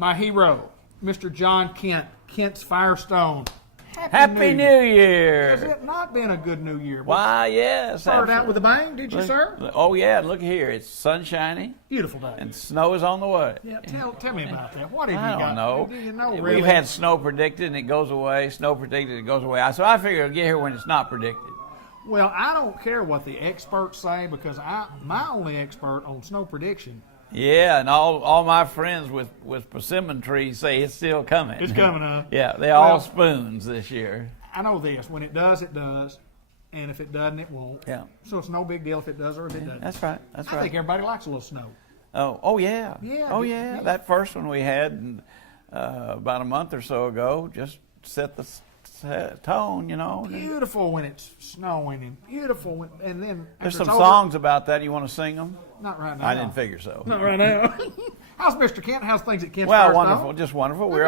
my hero, Mr. John Kent, Kent's Firestone. Happy New Year! Has it not been a good New Year? Why, yes. Started out with a bang, did you, sir? Oh, yeah. Look here. It's sunshiny. Beautiful day. And snow is on the way. Yeah, tell me about that. What have you got? I don't know. Do you know, really? We've had snow predicted, and it goes away. Snow predicted, it goes away. So I figure it'll get here when it's not predicted. Well, I don't care what the experts say because my only expert on snow prediction. Yeah, and all my friends with persimmon trees say it's still coming. It's coming, huh? Yeah, they're all spoons this year. I know this. When it does, it does. And if it doesn't, it won't. Yeah. So it's no big deal if it does or if it doesn't. That's right. I think everybody likes a little snow. Oh yeah. Yeah. Oh yeah. That first one we had about a month or so ago just set the tone, you know. Beautiful when it's snowing and beautiful and then there's some songs about that. You want to sing them? Not right now. I didn't figure so. Not right now. How's Mr. Kent? How's things at Kent's? Well, wonderful, just wonderful. We're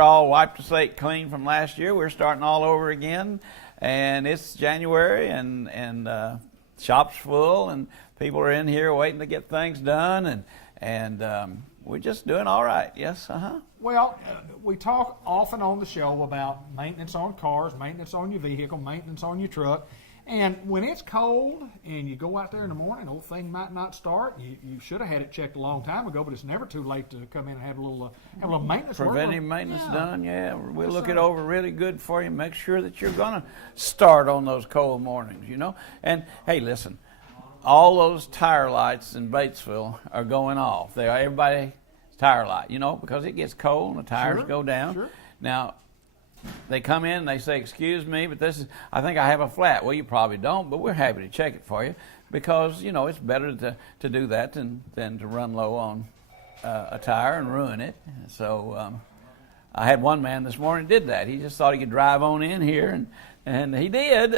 all wiped the slate clean from last year. We're starting all over again, and it's January, and shop's full, and people are in here waiting to get things done, and we're just doing all right. Yes, Well, we talk often on the show about maintenance on cars, maintenance on your vehicle, maintenance on your truck. And when it's cold and you go out there in the morning, old thing might not start. You should have had it checked a long time ago, but it's never too late to come in and have a little maintenance. Preventive maintenance done, yeah. We'll look it over really good for you. Make sure that you're going to start on those cold mornings, you know. And, hey, listen, all those tire lights in Batesville are going off. Everybody's tire light, you know, because it gets cold and the tires go down. Sure. Now, they come in and they say, excuse me, but I think I have a flat. Well, you probably don't, but we're happy to check it for you because, you know, it's better to do that than to run low on a tire and ruin it. So I had one man this morning did that. He just thought he could drive on in here, and he did.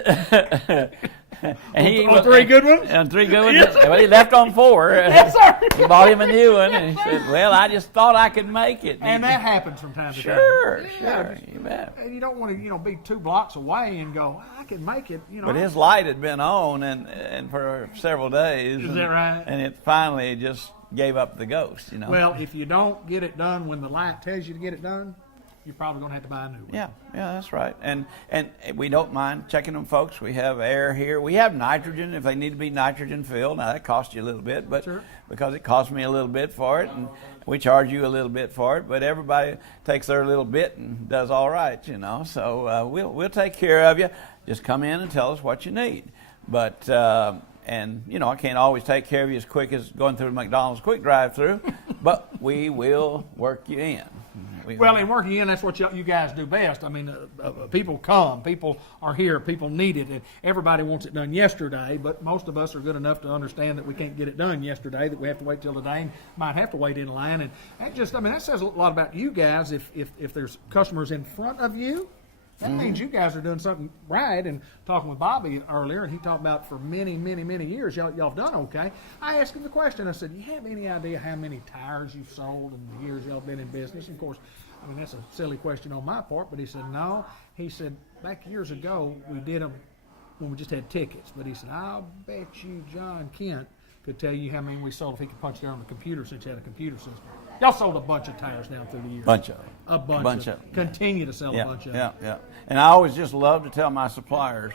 And on three good ones? On three good ones. Yes, well, he left on four. Yes, sir. He bought him a new one, and he said, well, I just thought I could make it. And that happens from time to time. Sure. You bet. And you don't want to, be 2 blocks away and go, I can make it, But his light had been on and for several days. Is that right? And it finally just gave up the ghost, Well, if you don't get it done when the light tells you to get it done, you're probably going to have to buy a new one. Yeah, that's right. And we don't mind checking them, folks. We have air here. We have nitrogen if they need to be nitrogen filled. Now, that costs you a little bit, but because it costs me a little bit for it, and we charge you a little bit for it, but everybody takes their little bit and does all right, So we'll take care of you. Just come in and tell us what you need. But I can't always take care of you as quick as going through the McDonald's quick drive-through, but we will work you in. Well, in working in, that's what you guys do best. I mean, people come, people are here, people need it, and everybody wants it done yesterday, but most of us are good enough to understand that we can't get it done yesterday, that we have to wait till today and might have to wait in line. And that says a lot about you guys if there's customers in front of you. That means you guys are doing something right. And talking with Bobby earlier, and he talked about for many, many, many years, y'all have done okay. I asked him the question. I said, "You have any idea how many tires you've sold in the years y'all been in business?" And of course, that's a silly question on my part, but he said, no. He said, back years ago, we did them when we just had tickets. But he said, I'll bet you John Kent could tell you how many we sold if he could punch down on the computer since he had a computer system. Y'all sold a bunch of tires down through the years. A bunch of them. Continue to sell a bunch of them. Yeah. And I always just love to tell my suppliers,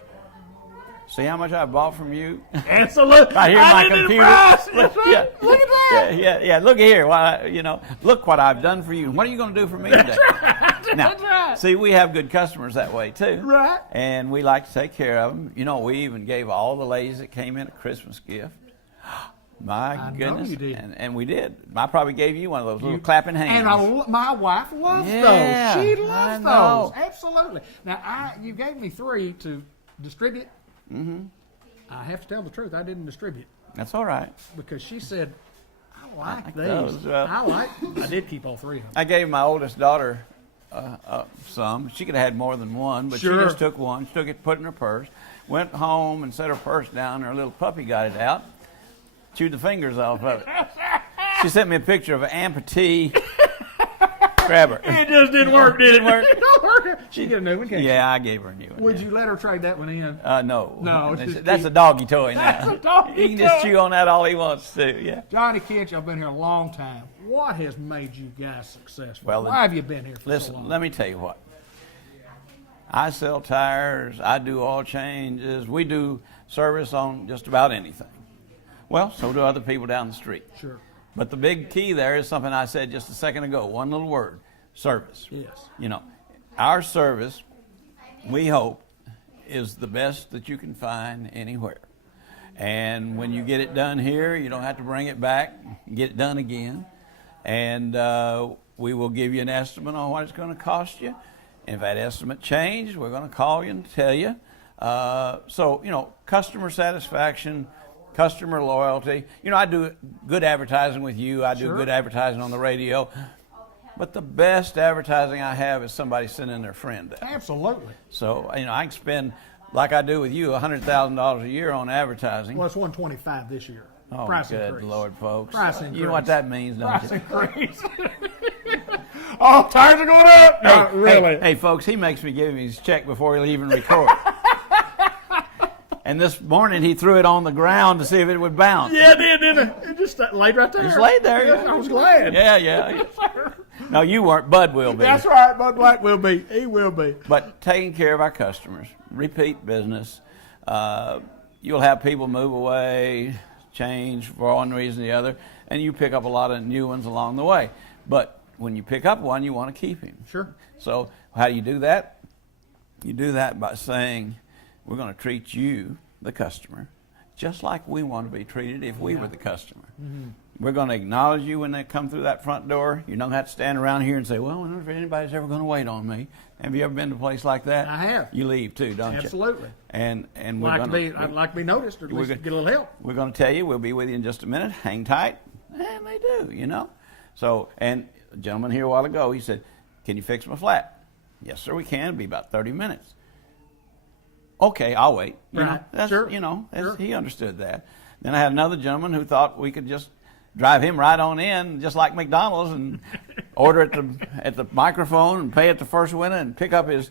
see how much I bought from you? Absolutely. Right here on my computer. Look at that. Yeah. Look here. Look what I've done for you. What are you going to do for me today? That's right. See, we have good customers that way too. Right. And we like to take care of them. We even gave all the ladies that came in a Christmas gift. My goodness. Know you did. And we did. I probably gave you one of those little clapping hands. And my wife loves those. She loves those. Absolutely. Now, you gave me 3 to distribute. Mm-hmm. I have to tell the truth. I didn't distribute. That's all right. Because she said, I like these. Those. I did keep all 3 of them. I gave my oldest daughter some. She could have had more than one, but she just took one. She took it, put it in her purse, went home and set her purse down. Her little puppy got it out, chewed the fingers off of it. She sent me a picture of an amputee grabber. It just didn't work, did it? Didn't work. She get a new one, can't she? Yeah, I gave her a new one. Would you let her trade that one in? No. No. That's a doggy toy now. That's a doggy He can just chew on that all he wants to, yeah. Johnny Kent, I've been here a long time. What has made you guys successful? Well, Why have you been here for so long? Listen, let me tell you what. I sell tires. I do oil changes. We do service on just about anything. Well, so do other people down the street. Sure. But the big key there is something I said just a second ago. One little word: service. Yes. You know, our service, we hope, is the best that you can find anywhere. And when you get it done here, you don't have to bring it back and get it done again. And we will give you an estimate on what it's going to cost you. And if that estimate changes, we're going to call you and tell you. So, you know, customer satisfaction, customer loyalty. You know, I do good advertising with you. I do good advertising on the radio. But the best advertising I have is somebody sending their friend out. Absolutely. So, you know, I can spend, like I do with you, $100,000 a year on advertising. Well, it's 125 this year. Oh, Price good increase. Lord, folks. Price increase. You know what that means, don't Price you? increase. Oh, tires are going up. No, really. Hey, folks, he makes me give him his check before he'll even record. And this morning he threw it on the ground to see if it would bounce. Yeah, it did, didn't it? It just laid right there. Just laid there. Yes, I was glad. Yeah. Yes, sir. No, you weren't. Bud will be. That's right. Bud Black will be. He will be. But taking care of our customers, repeat business. You'll have people move away, change for one reason or the other, and you pick up a lot of new ones along the way. But when you pick up one, you want to keep him. Sure. So how do you do that? You do that by saying, we're going to treat you, the customer, just like we want to be treated if we were the customer. Mm-hmm. We're going to acknowledge you when they come through that front door. You don't have to stand around here and say, well, I wonder if anybody's ever going to wait on me. Have you ever been to a place like that? I have. You leave too, don't Absolutely. you? And I'd we're like to be noticed, or at least get a little help. We're going to tell you, we'll be with you in just a minute. Hang tight. And they do, you know. So, and a gentleman here a while ago, he said, can you fix my flat? Yes, sir, we can. It'll be about 30 minutes. Okay, I'll wait. You know, that's, Sure. You know, Sure. He understood that. Then I had another gentleman who thought we could just drive him right on in, just like McDonald's, and order at the microphone and pay at the first window and pick up his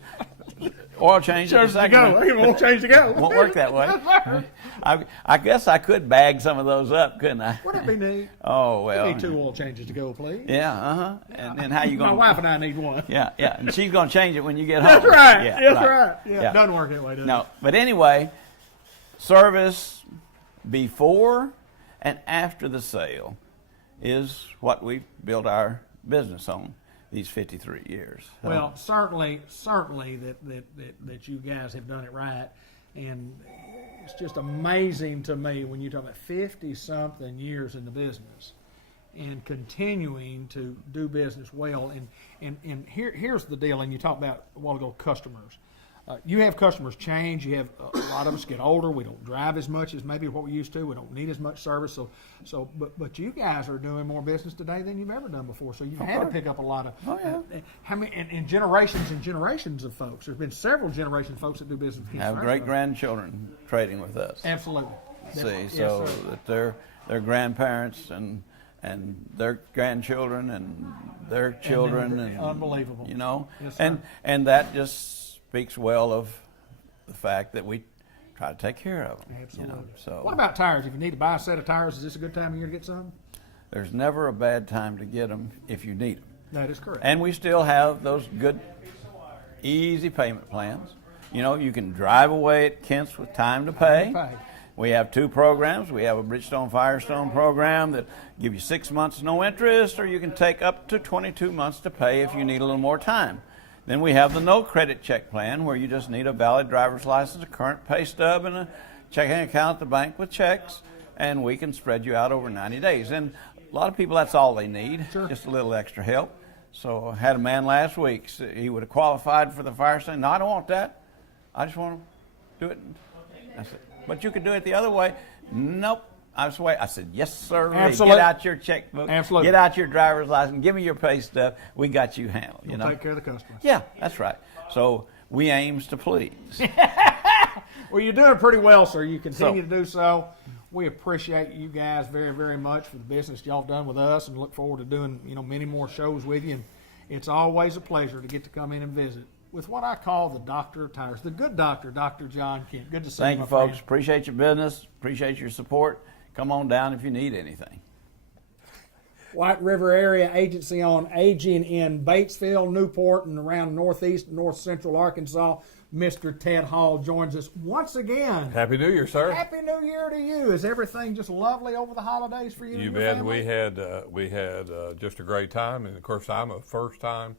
oil change at the second window. Oil change to go. Won't work that way. I guess I could bag some of those up, couldn't I? Wouldn't that be neat? Oh, well. We need 2 oil changes to go, please. Yeah, And then how you going to... My wife and I need one. Yeah. And she's going to change it when you get home. That's right. Yeah, That's right. Yeah. Doesn't work that way, does it? No. But anyway, service before and after the sale is what we've built our business on these 53 years. Well, certainly that you guys have done it right, and it's just amazing to me when you talk about 50-something years in the business and continuing to do business well. And here's the deal. And you talked about a while ago customers. You have customers change. You have a lot of us get older. We don't drive as much as maybe what we used to. We don't need as much service. But you guys are doing more business today than you've ever done before. So you've had to pick up a lot of. Oh, yeah. How many and generations and generations of folks. There's been several generations of folks that do business. With have great grandchildren trading with us. Absolutely. See, so that their grandparents and their grandchildren and their children and unbelievable. You know, Yes, sir. and that just speaks well of the fact that we try to take care of them. Absolutely. You know, so what about tires? If you need to buy a set of tires, is this a good time of year to get some? there's never a bad time to get them if you need them. That is correct. And we still have those good, easy payment plans. You know, you can drive away at Kent's with time to pay. We have 2 programs. We have a Bridgestone Firestone program that give you 6 months no interest, or you can take up to 22 months to pay if you need a little more time. Then we have the no credit check plan, where you just need a valid driver's license, a current pay stub, and a checking account at the bank with checks, and we can spread you out over 90 days. And a lot of people, that's all they need, just a little extra help. So I had a man last week, he would have qualified for the Firestone. No, I don't want that. I just want to do it. I said, but you could do it the other way. Nope. I said, yes, sir. Absolutely. Get out your checkbook. Absolutely. Get out your driver's license. Give me your pay stuff. We got you handled. You know? Take care of the customers. Yeah, that's right. So we aims to please. Well, you're doing pretty well, sir. You continue to do so. We appreciate you guys very, very much for the business y'all have done with us, and look forward to doing many more shows with you. And it's always a pleasure to get to come in and visit with what I call the Doctor of Tires, the good doctor, Dr. John Kent. Good to see you, Thank you, folks. Appreciate your business. Appreciate your support. Come on down if you need anything. White River Area Agency on Aging in Batesville, Newport, and around northeast, north central Arkansas. Mr. Ted Hall joins us once again. Happy New Year, sir. Happy New Year to you. Is everything just lovely over the holidays for you? You and your bet. family? We had just a great time, and of course, I'm a first-time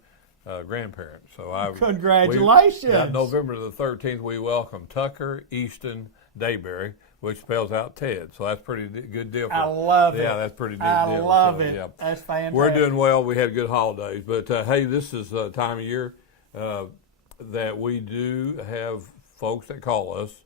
grandparent. So Congratulations. November the 13th, we welcome Tucker Easton Dayberry, which spells out Ted. So that's pretty good deal. I love it. Yeah, that's pretty good I deal. love So, it. yeah. That's fantastic. We're doing well. We had good holidays, but hey, this is the time of year that we do have folks that call us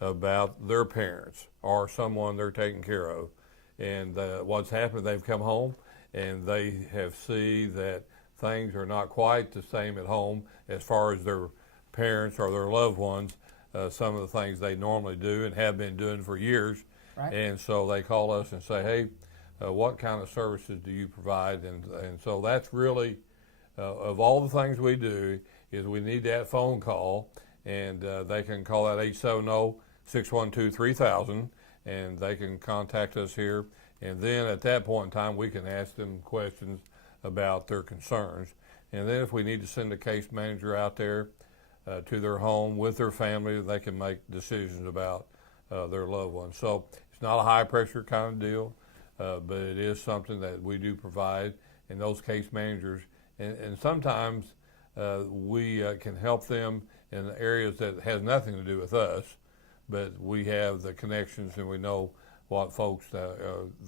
about their parents or someone they're taking care of, and what's happened. They've come home and they have seen that things are not quite the same at home as far as their parents or their loved ones. Some of the things they normally do and have been doing for years, right. And so they call us and say, "Hey, what kind of services do you provide?" And so that's really of all the things we do is we need that phone call, and they can call that 870-612-3000, and they can contact us here, and then at that point in time we can ask them questions about their concerns, and then if we need to send a case manager out there to their home with their family, they can make decisions about their loved ones. So it's not a high pressure kind of deal, but it is something that we do provide, and those case managers, and sometimes we can help them in areas that has nothing to do with us, but we have the connections and we know what folks that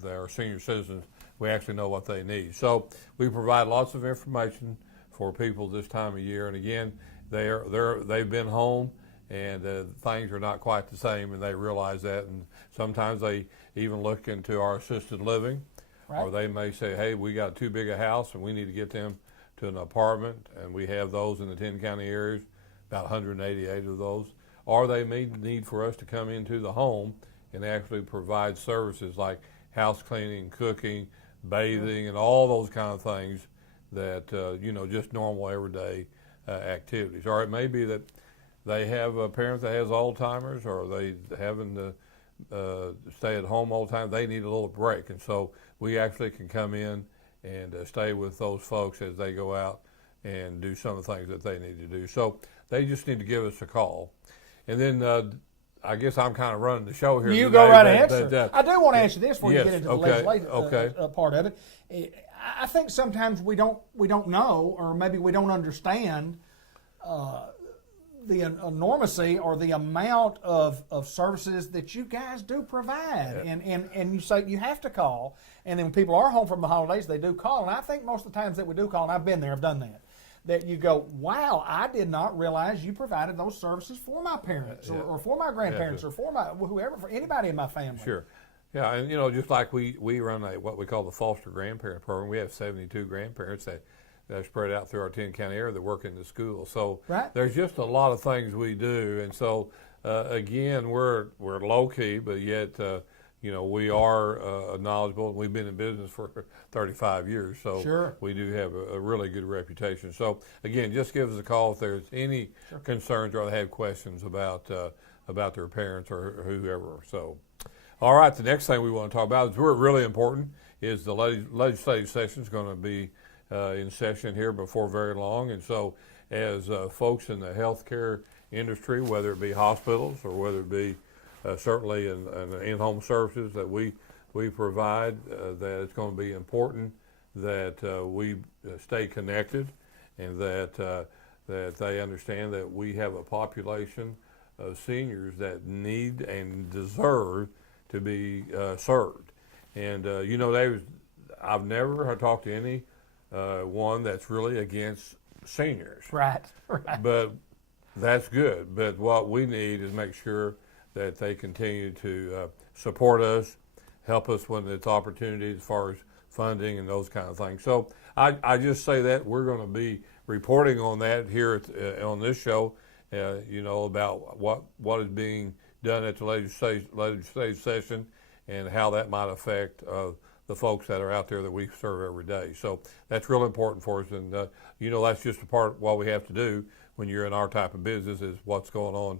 are senior citizens, we actually know what they need. So we provide lots of information for people this time of year, and again, they've been home and things are not quite the same, and they realize that, and sometimes they even look into our assisted living, right. Or they may say, hey, we got too big a house and we need to get them to an apartment, and we have those in the 10 county areas, about 188 of those, or they may need for us to come into the home and actually provide services like house cleaning, cooking, bathing, and all those kind of things that, just normal everyday activities. Or it may be that they have a parent that has Alzheimer's, or they having to stay at home all the time. They need a little break, and so we actually can come in and stay with those folks as they go out and do some of the things that they need to do. So they just need to give us a call. And then I guess I'm kind of running the show here. You today, go right ahead, sir. I do want to answer this before yes, you get into the legislative part of it. I think sometimes we don't know, or maybe we don't understand the enormity or the amount of services that you guys do provide. Yeah. And you say you have to call, and then when people are home from the holidays, they do call. And I think most of the times that we do call, and I've been there, I've done that you go, wow, I did not realize you provided those services for my parents or for my grandparents or for my whoever, for anybody in my family. Sure. Yeah, and just like we run what we call the foster grandparent program. We have 72 grandparents that are spread out through our 10 county area that work in the school. So right. There's just a lot of things we do, and so again, we're low key, but yet we are knowledgeable. We've been in business for 35 years, so sure. We do have a really good reputation. So again, just give us a call if there's any sure. concerns or they have questions about their parents or whoever. So, all right, the next thing we want to talk about is really important is the legislative session is going to be in session here before very long, and so as folks in the healthcare industry, whether it be hospitals or whether it be certainly in-home services that we provide, that it's going to be important that we stay connected, and that they understand that we have a population of seniors that need and deserve to be served. And I've never talked to any one that's really against seniors. Right. But that's good. But what we need is make sure that they continue to support us, help us when it's opportunities as far as funding and those kind of things. So I just say that we're going to be reporting on that here on this show, about what is being done at the legislative session and how that might affect the folks that are out there that we serve every day. So that's real important for us, and that's just a part of what we have to do when you're in our type of business is what's going on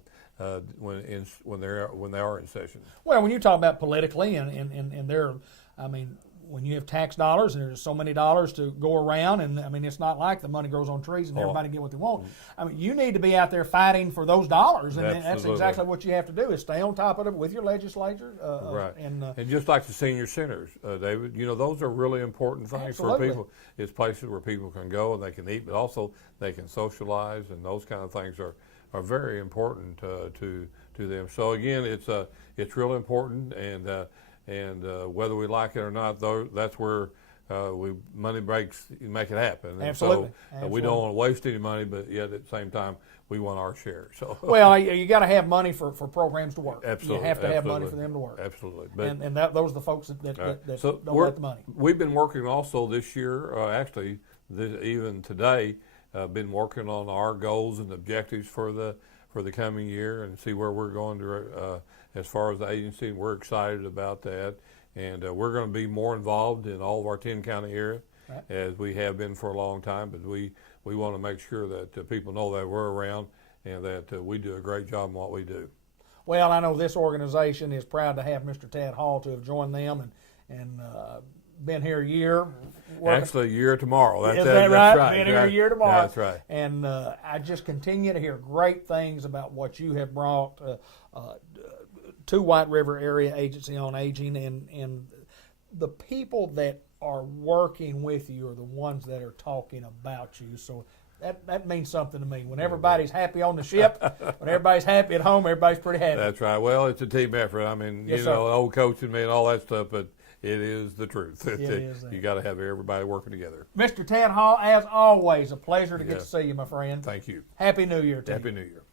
when they are in session. Well, when you talk about politically and there, I mean, when you have tax dollars and there's so many dollars to go around, and I mean, it's not like the money grows on trees and everybody get what they want. I mean, you need to be out there fighting for those dollars, and that's exactly what you have to do, is stay on top of it with your legislature. Right. And just like the senior centers, David, you know, those are really important things for people. It's places where people can go and they can eat, but also they can socialize, and those kind of things are very important to them. So again, it's real important, and whether we like it or not, though, that's where money breaks make it happen. And Absolutely. So we don't want to waste any money, but yet at the same time we want our share. So well, you got to have money for programs to work. Absolutely, you have to have money for them to work. Absolutely, and those are the folks that don't let the money. We've been working also this year, actually, even today, been working on our goals and objectives for the coming year, and see where we're going to as far as the agency. And we're excited about that, and we're going to be more involved in all of our 10-county area, right, as we have been for a long time. But we want to make sure that people know that we're around and that we do a great job in what we do. Well, I know this organization is proud to have Mr. Tad Hall to have joined them and been here a year. Actually, a year tomorrow. That's right? Been here right. a year tomorrow. That's right. And I just continue to hear great things about what you have brought to White River Area Agency on Aging, and the people that are working with you are the ones that are talking about you. So that means something to me. When everybody's happy on the ship, when everybody's happy at home, everybody's pretty happy. That's right. Well, it's a team effort. I mean, yes, you know, old coaching me and all that stuff, but it is the truth. You got to have everybody working together. Mr. Tad Hall, as always, a pleasure to get to see you, my friend. Thank you. Happy New Year to you. Happy New Year.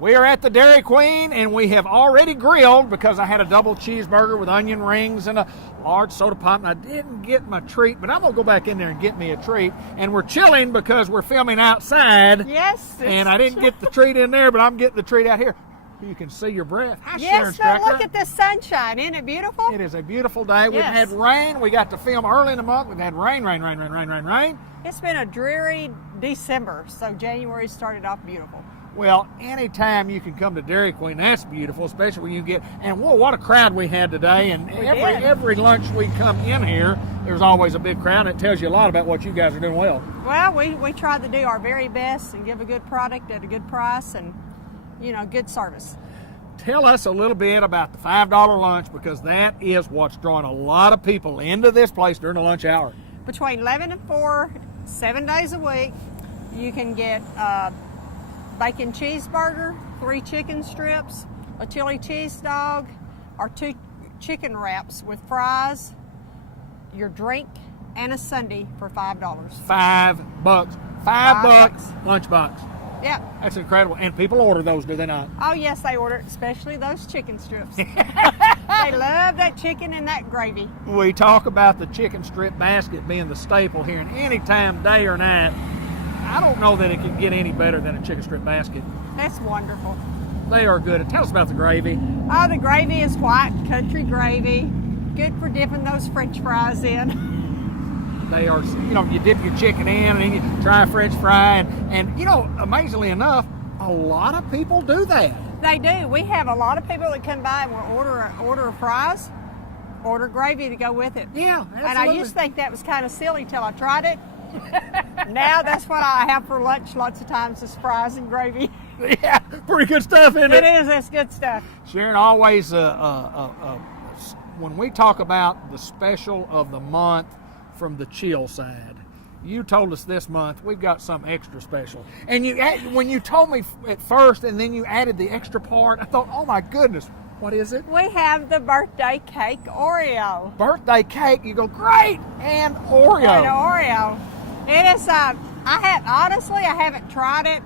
We are at the Dairy Queen, and we have already grilled because I had a double cheeseburger with onion rings and a large soda pop, and I didn't get my treat, but I'm going to go back in there and get me a treat. And we're chilling because we're filming outside. Yes. And I didn't get the treat in there, but I'm getting the treat out here. You can see your breath. Hi, yes, Sharon now look at the sunshine. Isn't it beautiful? It is a beautiful day. Yes. We've had rain. We got to film early in the month. We've had rain. It's been a dreary December, so January started off beautiful. Well, anytime you can come to Dairy Queen, that's beautiful, especially when you get, and whoa, what a crowd we had today. And every lunch we come in here, there's always a big crowd, and it tells you a lot about what you guys are doing well. Well, we try to do our very best and give a good product at a good price and, you know, good service. Tell us a little bit about the $5 lunch, because that is what's drawing a lot of people into this place during the lunch hour. Between 11 and 4, 7 days a week, you can get bacon cheeseburger, 3 chicken strips, a chili cheese dog, or 2 chicken wraps with fries, your drink, and a sundae for $5. $5. $5 lunchbox. Yeah. That's incredible. And people order those, do they not? Oh, yes, they order, especially those chicken strips. They love that chicken and that gravy. We talk about the chicken strip basket being the staple here, and any time, day or night, I don't know that it could get any better than a chicken strip basket. That's wonderful. They are good. And tell us about the gravy. Oh, the gravy is white country gravy. Good for dipping those French fries in. They are, you know, you dip your chicken in and then you try a French fry. And you know, amazingly enough, a lot of people do that. They do. We have a lot of people that come by and will order fries, order gravy to go with it. Yeah, absolutely. And I used to think that was kind of silly till I tried it. Now that's what I have for lunch lots of times, is fries and gravy. Yeah, pretty good stuff, isn't it? It is. That's good stuff. Sharon, always when we talk about the special of the month from the chill side, you told us this month we've got something extra special. And when you told me at first and then you added the extra part, I thought, oh my goodness, what is it? We have the birthday cake Oreo. Birthday cake, you go, great, and Oreo. And Oreo. It is, I haven't tried it,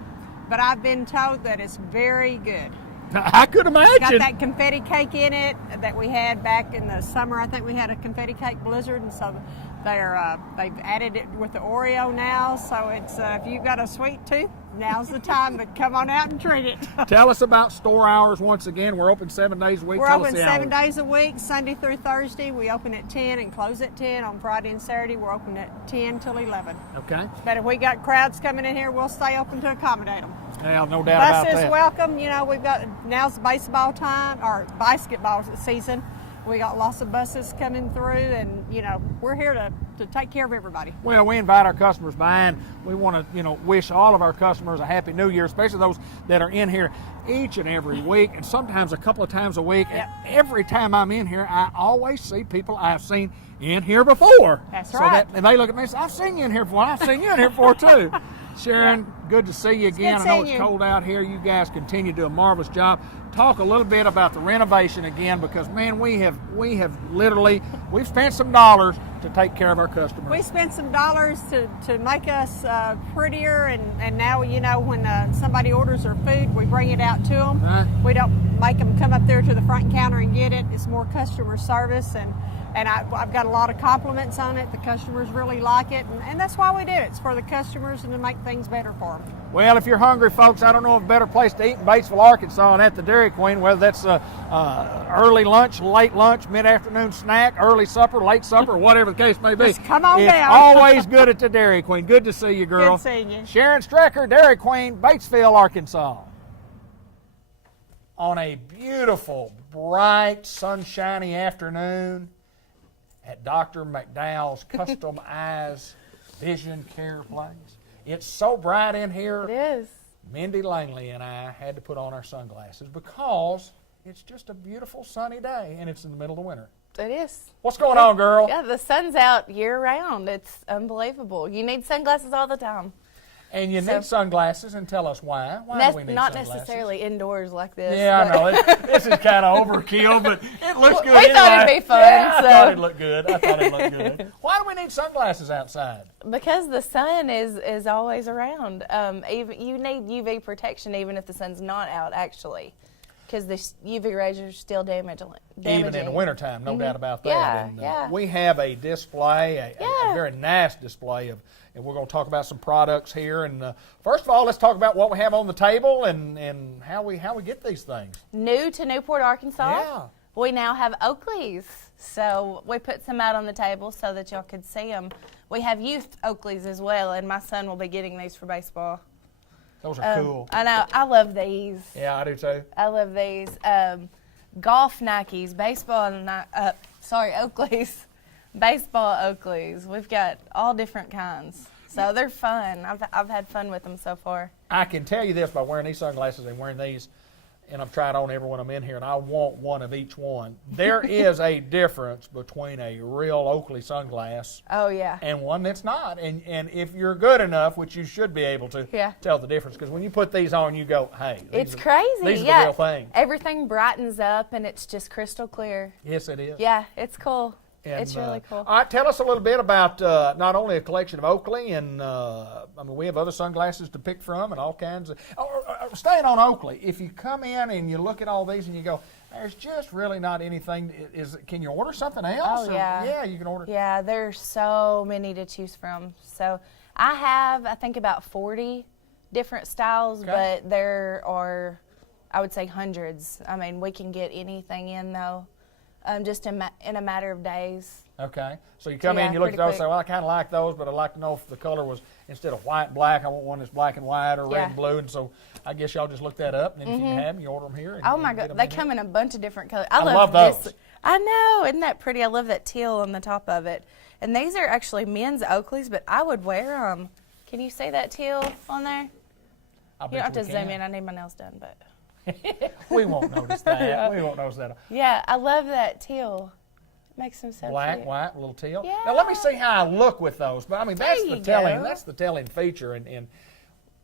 but I've been told that it's very good. I could imagine. Got that confetti cake in it that we had back in the summer. I think we had a confetti cake blizzard, and so they've added it with the Oreo now. So it's if you've got a sweet tooth, now's the time to come on out and treat it. Tell us about store hours once again. We're open 7 days a week. We're open 7 days a week, Sunday through Thursday. We open at 10 and close at 10. On Friday and Saturday, we're open at 10 till 11. Okay. But if we got crowds coming in here, we'll stay open to accommodate them. Yeah, no doubt about Bus that. is welcome. You know, we've got, now's baseball time, or basketball season. We got lots of buses coming through, and we're here to take care of everybody. Well, we invite our customers by, and we want to, wish all of our customers a happy New Year, especially those that are in here each and every week, and sometimes a couple of times a week. Yep. And every time I'm in here, I always see people I've seen in here before. That's so right. And they look at me and say, "I've seen you in here before. I've seen you in here before too." Sharon, good to see you again. good I know seeing it's you. cold out here. You guys continue to do a marvelous job. Talk a little bit about the renovation again, because man, we've spent some dollars to take care of our customers. We spent some dollars to make us prettier, and now when somebody orders their food, we bring it out to them. Right. We don't make them come up there to the front counter and get it. It's more customer service, and I've got a lot of compliments on it. The customers really like it, and that's why we do it. It's for the customers and to make things better for them. Well, if you're hungry, folks, I don't know of a better place to eat in Batesville, Arkansas, and at the Dairy Queen, whether that's early lunch, late lunch, mid-afternoon snack, early supper, late supper, whatever the case may be. Just come on it's down. always good at the Dairy Queen. Good to see you, girl. Good seeing you. Sharon Strecker, Dairy Queen, Batesville, Arkansas. On a beautiful, bright, sunshiny afternoon at Dr. McDowell's Custom Eyes Vision Care Place. It's so bright in here. It is. Mindy Langley and I had to put on our sunglasses because it's just a beautiful sunny day and it's in the middle of winter. It is. What's going on, girl? Yeah, the sun's out year round. It's unbelievable. You need sunglasses all the time. And you need sunglasses, and tell us why. Why do we need Not sunglasses? necessarily indoors like this. Yeah, but I know. This is kind of overkill, but it looks good We thought it'd anyway. be fun, Yeah, I so. thought it'd look good. Why do we need sunglasses outside? Because the sun is always around. Even you need UV protection even if the sun's not out, actually, because the UV rays are still damaging. Even in the wintertime, no doubt about that. Yeah, And, yeah. We have a display, a Yeah. very nice display of, and we're going to talk about some products here. And first of all, let's talk about what we have on the table and how we get these things. New to Newport, Arkansas. Yeah. We now have Oakleys. So we put some out on the table so that y'all could see them. We have youth Oakleys as well, and my son will be getting these for baseball. Those are cool. I know. I love these. Yeah, I do too. I love these. Golf Nikes, baseball, Oakleys. Baseball Oakleys. We've got all different kinds. So they're fun. I've had fun with them so far. I can tell you this by wearing these sunglasses and wearing these, and I'm trying on every one I'm in here, and I want one of each one. There is a difference between a real Oakley sunglass Oh, yeah. and one that's not. And if you're good enough, which you should be able to, Yeah. tell the difference. Because when you put these on, you go, hey, It's crazy. These are yeah. the real thing. Everything brightens up, and it's just crystal clear. Yes, it is. Yeah, it's cool. And, it's really cool. All right, tell us a little bit about not only a collection of Oakley, and we have other sunglasses to pick from and all kinds of. Staying on Oakley, if you come in and you look at all these and you go, there's just really not anything. Can you order something else? Oh, yeah. Or, yeah, you can order. Yeah, there's so many to choose from. So I have, I think, about 40 different styles, Okay. but there are, I would say, hundreds. I mean, we can get anything in, though, just in a matter of days. Okay. So you come in, Yeah, you look at pretty those and say, quick. well, I kind of like those, but I'd like to know if the color was, instead of white and black, I want one that's black and white or red Yeah. and blue. And so I guess y'all just look that up, and then if you have them, you order them here. And, Oh, and my get God. them They in here. come in a bunch of different colors. I love this. those. I know. Isn't that pretty? I love that teal on the top of it. And these are actually men's Oakleys, but I would wear them. Can you see that teal on there? I You bet don't have to we zoom can. in. I need my nails done, but. We won't notice that. We won't notice that. Yeah, I love that teal. Makes them so Black, cute. white, a little teal. Yeah. Now let me see how I look with those. But I mean, that's There the you telling. go. That's the telling feature, and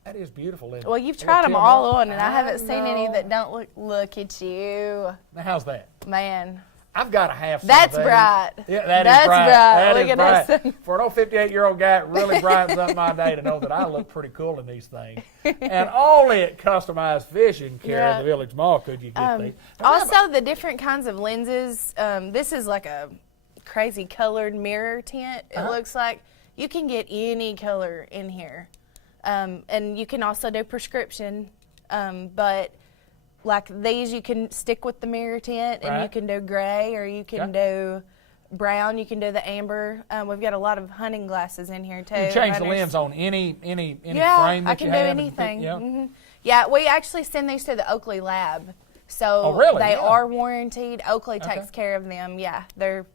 that is beautiful. Isn't it? Well, you've A little tried them teal all mark. on, and I haven't seen any know. that don't look at you. Now, how's that? Man, I've got to have some That's of these. bright. Yeah, that is That's bright. bright. That Look is at bright. us. For an old 58-year-old guy, it really brightens up my day to know that I look pretty cool in these things. And only at Customized Vision Care Yeah. in the Village Mall could you get these. Now, also, the different kinds of lenses. This is like a crazy colored mirror tint. It looks like you can get any color in here, and you can also do prescription. But like these, you can stick with the mirror tint, and you Right. can do gray, or you can do brown. You can do the amber. We've got a lot of hunting glasses in here too. you change the Hunters. lens on any Yeah, frame that I can you do have. anything. Yeah. Yeah, we actually send these to the Oakley lab. So Oh, really? they Yeah. are warranted. Oakley takes care of them. Yeah, they're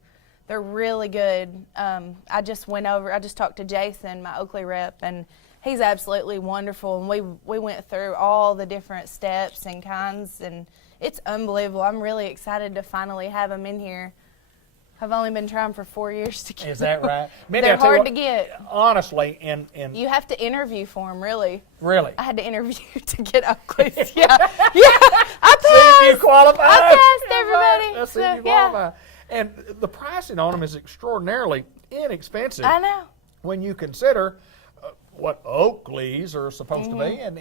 really good. I just talked to Jason, my Oakley rep, and he's absolutely wonderful. And we went through all the different steps and kinds, and it's unbelievable. I'm really excited to finally have them in here. I've only been trying for 4 years to get Is that them. right? Mindy, They're I tell you hard what, to get. Honestly, and You have to interview for them, really. really. I had to interview to get Oakleys. Yeah, I See if you passed. qualify. I passed everybody. Let's see if you So, yeah. qualify. And the pricing on them is extraordinarily inexpensive. I know. When you consider what Oakleys are supposed to be, and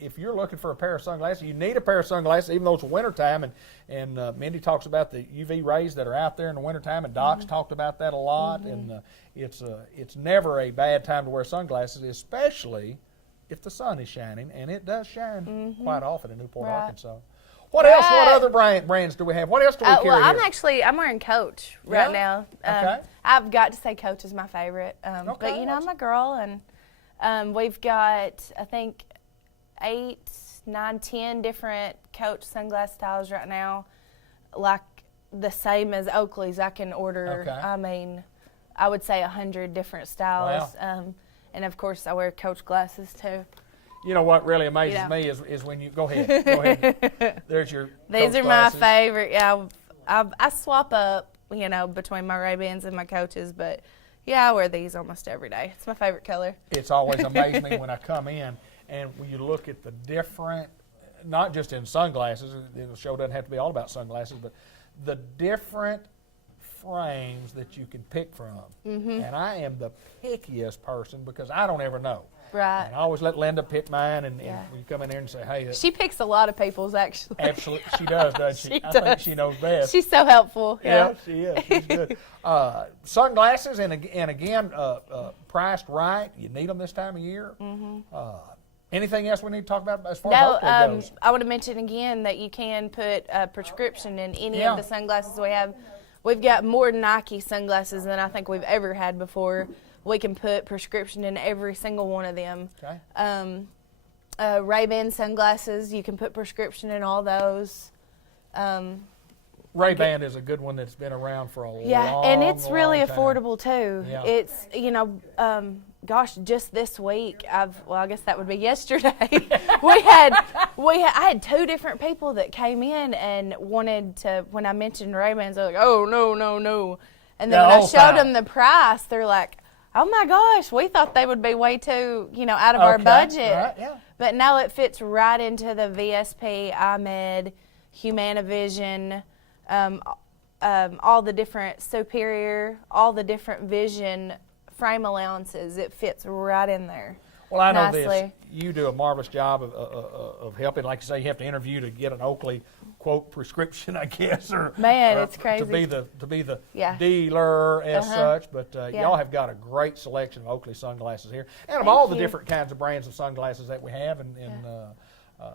if you're looking for a pair of sunglasses, you need a pair of sunglasses, even though it's wintertime. And Mindy talks about the UV rays that are out there in the wintertime, and Doc's talked about that a lot. And it's never a bad time to wear sunglasses, especially if the sun is shining, and it does shine quite often in Newport, Arkansas. What else? What other brands do we have? What else do we carry Well, here? I'm wearing Coach right now. Okay. I've got to say Coach is my favorite. But, I'm a girl, and we've got, I think, 8, 9, 10 different Coach sunglass styles right now, like the same as Oakley's. I can order, I would say 100 different styles. Wow. And, of course, I wear Coach glasses, too. You know what really amazes me is when you go ahead. There's your These Coach are glasses. my favorite. Yeah, I swap up, between my Ray-Bans and my Coaches, but yeah, I wear these almost every day. It's my favorite color. It's always amazed me when I come in and when you look at the different, not just in sunglasses. The show doesn't have to be all about sunglasses, but the different frames that you can pick from. And I am the pickiest person because I don't ever know. Right. And I always let Linda pick mine, and when you come in there and say, hey. She picks a lot of people's, actually. Absolutely. She does, doesn't she? She I does. think she knows best. She's so helpful. Yeah, she is. She's good. Sunglasses, and again, priced right. You need them this time of year. Anything else we need to talk about as far as Oakley goes? I want to mention again that you can put a prescription in any of the sunglasses we have. We've got more Nike sunglasses than I think we've ever had before. We can put prescription in every single one of them. Okay. Ray-Ban sunglasses, you can put prescription in all those. Ray-Ban is a good one that's been around for a long, and it's really long time. affordable too. Yeah. It's just this week I guess that would be yesterday. I had 2 different people that came in and wanted to. When I mentioned Ray-Bans, they're like, "Oh no!" And then when I showed them the price, they're like, "Oh my gosh, we thought they would be way too out of our budget." Right, yeah. But no, it fits right into the VSP, iMed, Humanavision. All the different Superior, all the different vision frame allowances. It fits right in there. Well, I know nicely. this. You do a marvelous job of helping. Like you say, you have to interview to get an Oakley quote prescription, I guess, or it's crazy to be the Yeah. dealer as such. But Yeah. y'all have got a great selection of Oakley sunglasses here, and of Thank all the you. different kinds of brands of sunglasses that we have, and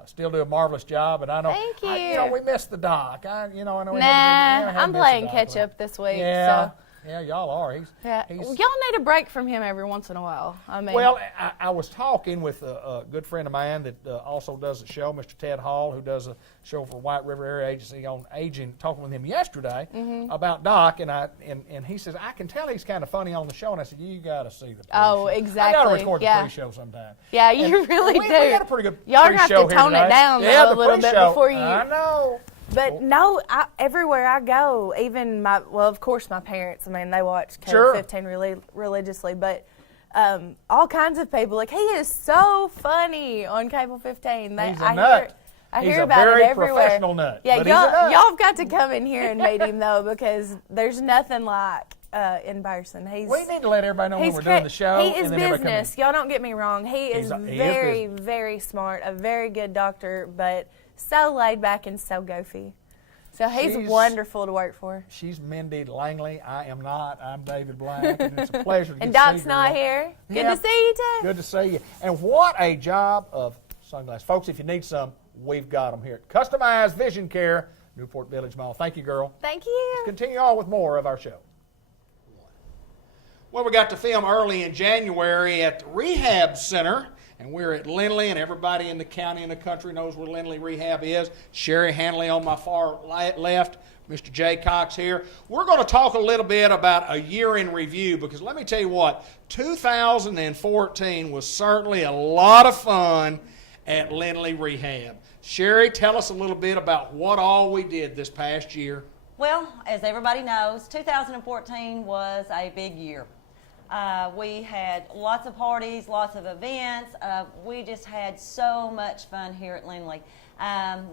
still do a marvelous job. And I know, Thank you. we missed the Doc. I know. We Nah, haven't I'm missed the playing Doc, catch but- up this week. Yeah, So. yeah, y'all are. Yeah. He's Y'all need a break from him every once in a while. I mean, Well, I was talking with a good friend of mine that also does a show, Mr. Ted Hall, who does a show for White River Area Agency on aging. Talking with him yesterday about Doc, and he says I can tell he's kind of funny on the show, and I said you got to see the pre-show. exactly. I got to record Yeah. the pre-show sometime. yeah, you And really we do. got a pretty good Y'all are gonna have pre-show to here tone it today. down Yeah, though, a the little bit pre-show. before you. I know. But no, everywhere I go, even of course, my parents. I mean, they watch Code Sure. 15 religiously, but all kinds of people like he is so funny on Cable 15. He's a nut. I He's hear a about very it everywhere. professional nut, Yeah, but he's a nut. y'all have got to come in here and meet him though, because there's nothing like in person. We need to let everybody know when He's we're doing the show. He is and then everybody come in. business. Y'all don't get me wrong. He is He is very, business. very smart, a very good doctor, but so laid back and so goofy. So he's She's- wonderful to work for. She's Mindy Langley. I am not. I'm David Black, and it's a pleasure to And get to see Doc's you, not girl. here. Good Yeah. to see you too. Good to see you. And what a job of sunglasses. Folks, if you need some, we've got them here. Customized Vision Care, Newport Village Mall. Thank you, girl. Thank you. Continue on with more of our show. Well, we got to film early in January at the Rehab Center, and we're at Lindley, and everybody in the county and the country knows where Lindley Rehab is. Sherry Hanley on my far left, Mr. Jay Cox here. We're going to talk a little bit about a year in review, because let me tell you what, 2014 was certainly a lot of fun at Lindley Rehab. Sherry, tell us a little bit about what all we did this past year. Well, as everybody knows, 2014 was a big year. We had lots of parties, lots of events. We just had so much fun here at Lindley.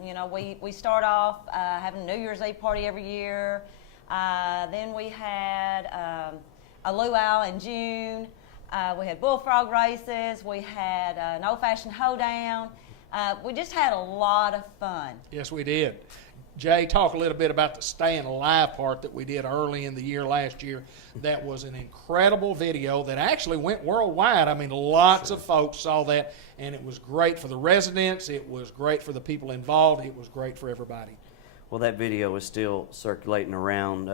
You know, we start off having a New Year's Eve party every year. Then we had a luau in June. We had bullfrog races. We had an old-fashioned hoedown. We just had a lot of fun. Yes, we did. Jay, talk a little bit about the Staying Alive part that we did early in the year last year. That was an incredible video that actually went worldwide. I mean, lots of folks saw that, and it was great for the residents. It was great for the people involved. It was great for everybody. Well, that video is still circulating around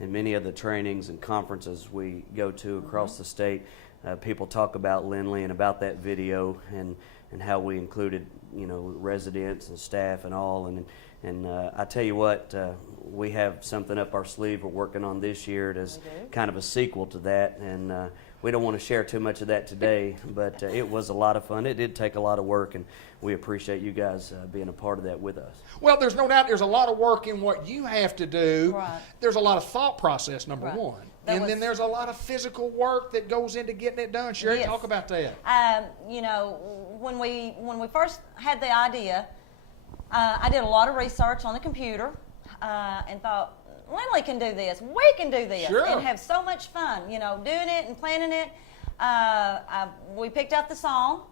in many of the trainings and conferences we go to across the state. People talk about Lindley and about that video and how we included, you know, residents and staff and all. And I tell you what, we have something up our sleeve we're working on this year as kind of a sequel to that. And we don't want to share too much of that today, but it was a lot of fun. It did take a lot of work, and we appreciate you guys being a part of that with us. Well, there's no doubt there's a lot of work in what you have to do. Right. There's a lot of thought process, number Right. one. That And was- then there's a lot of physical work that goes into getting it done. Sherry, Yes. talk about that. You know, when we first had the idea, I did a lot of research on the computer and thought, Lindley can do this. We can do this Sure. and have so much fun, you know, doing it and planning it. We picked out the song,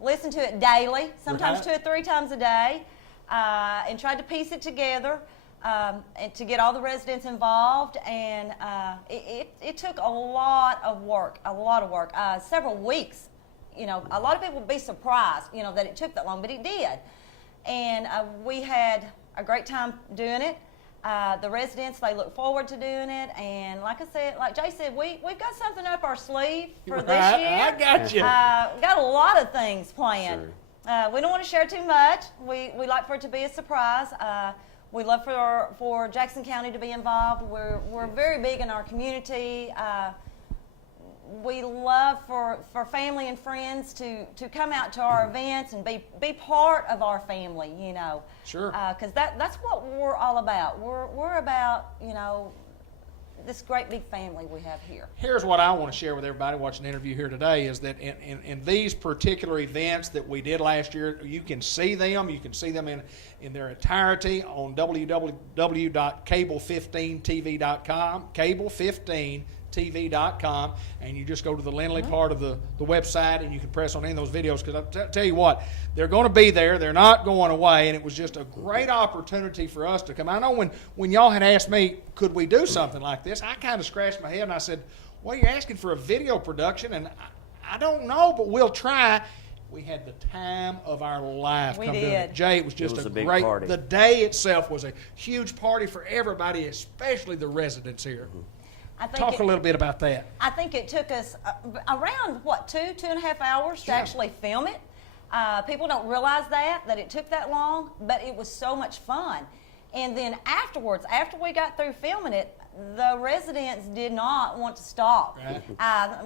listened to it daily, sometimes Right. 2 or 3 times a day, and tried to piece it together and to get all the residents involved. And it took a lot of work, several weeks. You know, a lot of people would be surprised, you know, that it took that long, but it did. And we had a great time doing it. The residents, they look forward to doing it. And like I said, like Jay said, we've got something up our sleeve for this Right, year. I got you. Got a lot of things planned. We don't want to share too much. We like for it to be a surprise. We love for Jackson County to be involved. We're very big in our community. We love for family and friends to come out to our events and be part of our family, you know. Sure. Because that's what we're all about. We're about, you know, this great big family we have here. Here's what I want to share with everybody watching the interview here today is that in these particular events that we did last year, you can see them. You can see them in their entirety on www.cable15tv.com, cable15tv.com, and you just go to the Lindley part of the website and you can press on any of those videos, because I'll tell you what, they're going to be there. They're not going away, and it was just a great opportunity for us to come. I know when y'all had asked me, could we do something like this, I kind of scratched my head and I said, well, you're asking for a video production, and I don't know, but we'll try. We had the time of our life. We come doing it. did. Jay, it was just was a a big great party. The day itself was a huge party for everybody, especially the residents here. I think Talk a little bit about that. I think it took us around, what, 2.5 hours to actually film it. People don't realize that it took that long, but it was so much fun. And then afterwards, after we got through filming it, the residents did not want to stop. Right.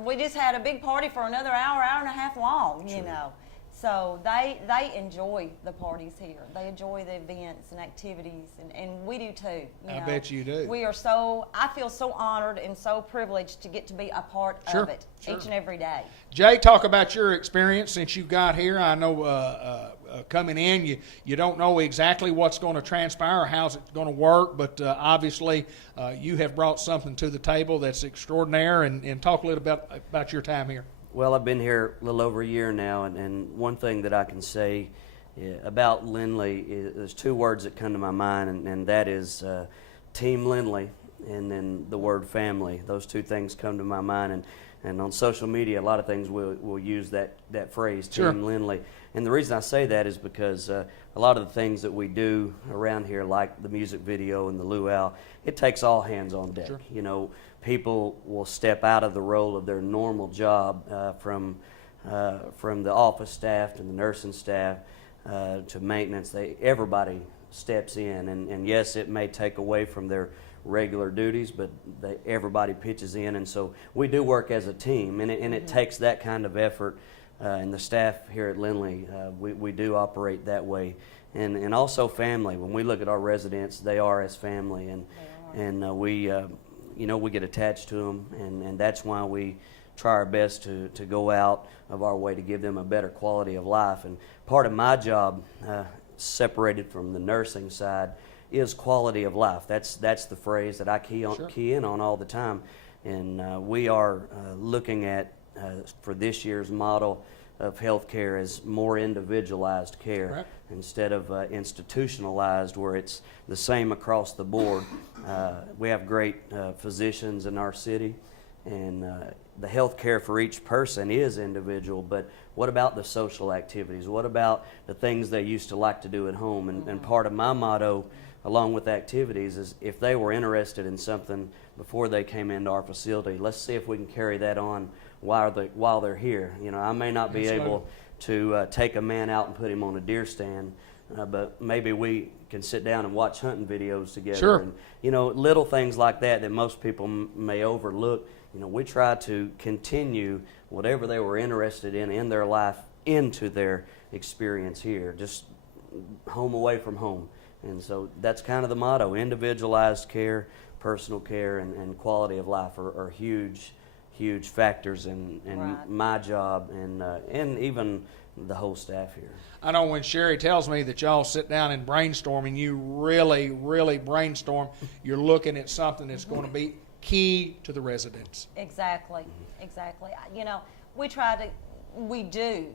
We just had a big party for another hour and a half long, you know. So they enjoy the parties here. They enjoy the events and activities, and we do too. I bet you do. I feel so honored and so privileged to get to be a part Sure, of it sure. each and every day. Jay, talk about your experience since you got here. I know coming in, you don't know exactly what's going to transpire or how's it going to work, but obviously you have brought something to the table that's extraordinary. And talk a little bit about your time here. Well, I've been here a little over a year now, and one thing that I can say about Lindley is there's 2 words that come to my mind, and that is Team Lindley and then the word family. Those 2 things come to my mind, and on social media, a lot of things we'll use that phrase, Sure. Team Lindley. And the reason I say that is because a lot of the things that we do around here, like the music video and the luau, it takes all hands on deck. Sure. You know, people will step out of the role of their normal job from from the office staff to the nursing staff to maintenance. Everybody steps in, and yes, it may take away from their regular duties, but everybody pitches in, and so we do work as a team, and it takes that kind of effort. And the staff here at Lindley, we do operate that way, and also family. When we look at our residents, they are as family, and we get attached to them, and that's why we try our best to go out of our way to give them a better quality of life. And part of my job, separated from the nursing side, is quality of life. That's the phrase that I key in on all the time. And we are looking at, for this year's model of healthcare, as more individualized care, right, instead of institutionalized, where it's the same across the board. We have great physicians in our city, and the health care for each person is individual, but what about the social activities? What about the things they used to like to do at home? And part of my motto, along with activities, is if they were interested in something before they came into our facility, let's see if we can carry that on while they're here. You know, I may not be able to take a man out and put him on a deer stand, but maybe we can sit down and watch hunting videos together. Sure. And, you know, little things like that most people may overlook. You know, we try to continue whatever they were interested in their life into their experience here, just home away from home. And so that's kind of the motto: individualized care, personal care, and quality of life are huge factors in right, my job and even the whole staff here. I know when Sherry tells me that y'all sit down and brainstorm, and you really, really brainstorm, you're looking at something that's going to be key to the residents. Exactly. You know, we do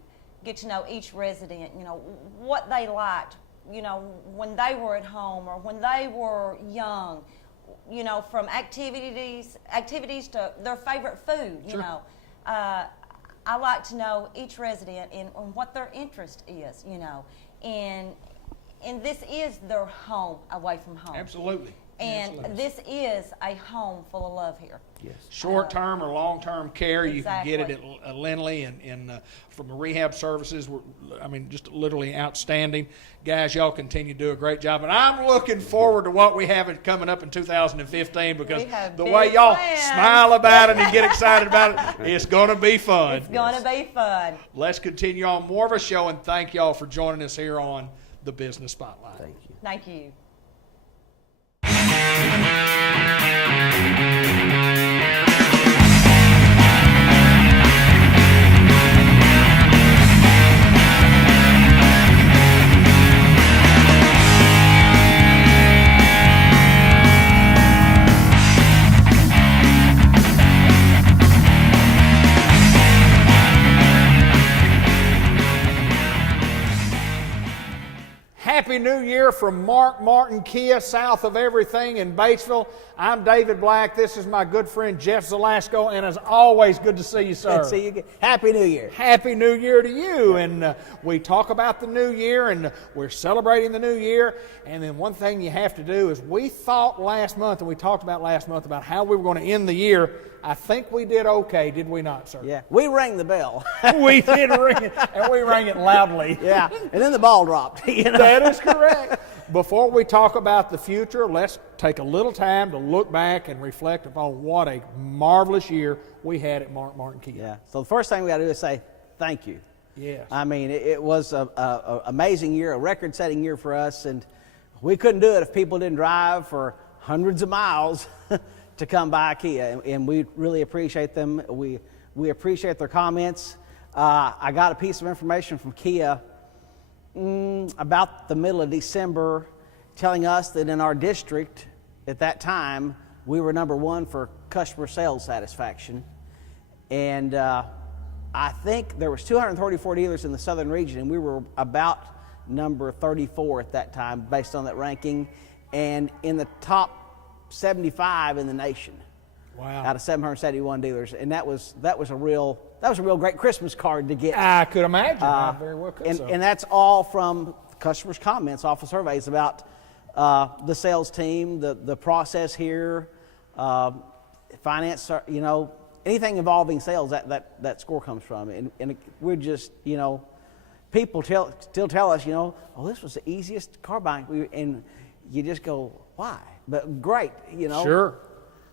get to know each resident, you know, what they liked, you know, when they were at home or when they were young, you know, from activities to their favorite food, you know. I like to know each resident and what their interest is, you know, and this is their home away from home. Absolutely. And this is a home full of love here. Yes. Short-term or long-term care, exactly, you can get it at Lindley, and from the rehab services, just literally outstanding. Guys, y'all continue to do a great job, and I'm looking forward to what we have coming up in 2015, because the way y'all smile about it and get excited about it, it's going to be fun. It's going to be fun. Let's continue on more of a show, and thank y'all for joining us here on the Business Spotlight. Thank you. Thank you. Happy New Year from Mark Martin Kia, south of everything in Batesville. I'm David Black. This is my good friend Jeff Zelasco, and as always, good to see you, sir. Good to see you. Happy New Year. Happy New Year to you. And we talk about the new year, and we're celebrating the new year. And then one thing you have to do is, we thought last month, and we talked about last month, about how we were going to end the year. I think we did okay, did we not, sir? Yeah, we rang the bell. We did ring it, and we rang it loudly. Yeah, and then the ball dropped. You know? That is correct. Before we talk about the future, let's take a little time to look back and reflect upon what a marvelous year we had at Mark Martin Kia. Yeah, so the first thing we got to do is say thank you. Yes. I mean, it was an amazing year, a record-setting year for us, and we couldn't do it if people didn't drive for hundreds of miles to come by Kia, and we really appreciate them. We appreciate their comments. I got a piece of information from Kia about the middle of December, telling us that in our district at that time we were number one for customer sales satisfaction, and I think there was 234 dealers in the southern region, and we were about number 34 at that time based on that ranking, and in the top 75 in the nation. Wow. Out of 771 dealers, and that was a real great Christmas card to get. I could imagine. I very well could. And that's all from customers' comments off of surveys about the sales team, the process here, finance. You know, anything involving sales, that score comes from. And we're just, people still tell us, oh, this was the easiest car buying. And you just go, why? But great, Sure.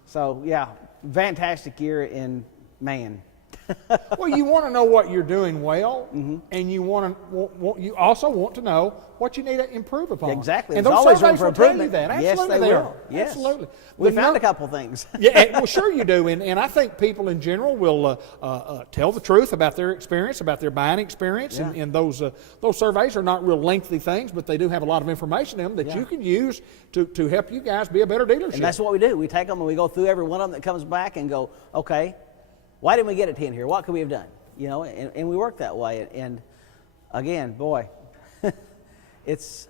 So, yeah, fantastic year, and man. Well, you want to know what you're doing well, and you you also want to know what you need to improve upon. Exactly. And There's those always room surveys for will tell you improvement. that. Yes, Absolutely, they will. are. Yes. Absolutely. We The found a num- couple things. Yeah, well, sure you do, and I think people in general will tell the truth about their experience, about their buying experience, Yeah. and those surveys are not real lengthy things, but they do have a lot of information in them that Yeah. you can use to help you guys be a better dealership. And that's what we do. We take them and we go through every one of them that comes back and go, okay, why didn't we get a 10 here? What could we have done? And we work that way. And again, boy, it's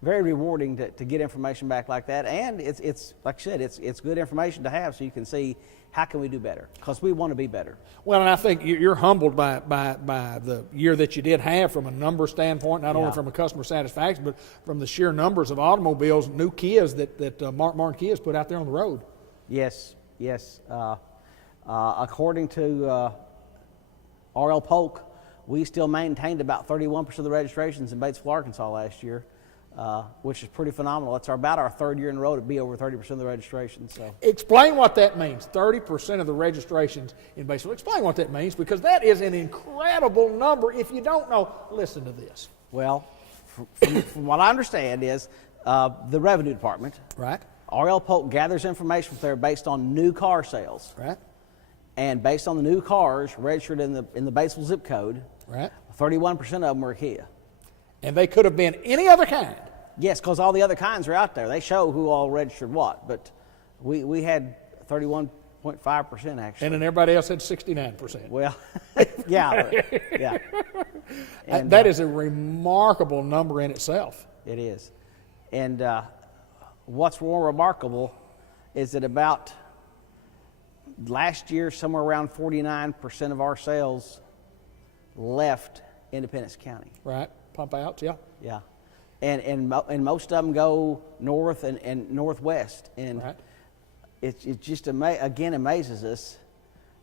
very rewarding to get information back like that. And it's like I said, it's good information to have so you can see how can we do better, because we want to be better. Well, and I think you're humbled by the year that you did have from a number standpoint, not only from a customer satisfaction, but from the sheer numbers of automobiles, new Kias that Mark Martin Kia's put out there on the road. Yes. According to R.L. Polk, we still maintained about 31% of the registrations in Batesville, Arkansas last year, which is pretty phenomenal. It's about our third year in a row to be over 30% of the registrations. So. Explain what that means, 30% of the registrations in Batesville. Explain what that means, because that is an incredible number. If you don't know, listen to this. Well, from what I understand is the revenue department, Right. R.L. Polk gathers information from there based on new car sales. Right. And based on the new cars registered in the Batesville zip code, Right. 31% of them were Kia. And they could have been any other kind. Yes, because all the other kinds are out there. They show who all registered what, but we had 31.5% actually. And then everybody else had 69%. Well, yeah. And, that is a remarkable number in itself. It is. And what's more remarkable is that about last year, somewhere around 49% of our sales left Independence County. Right. Pump outs, yeah. Yeah. And most of them go north and northwest. And Right. it just again amazes us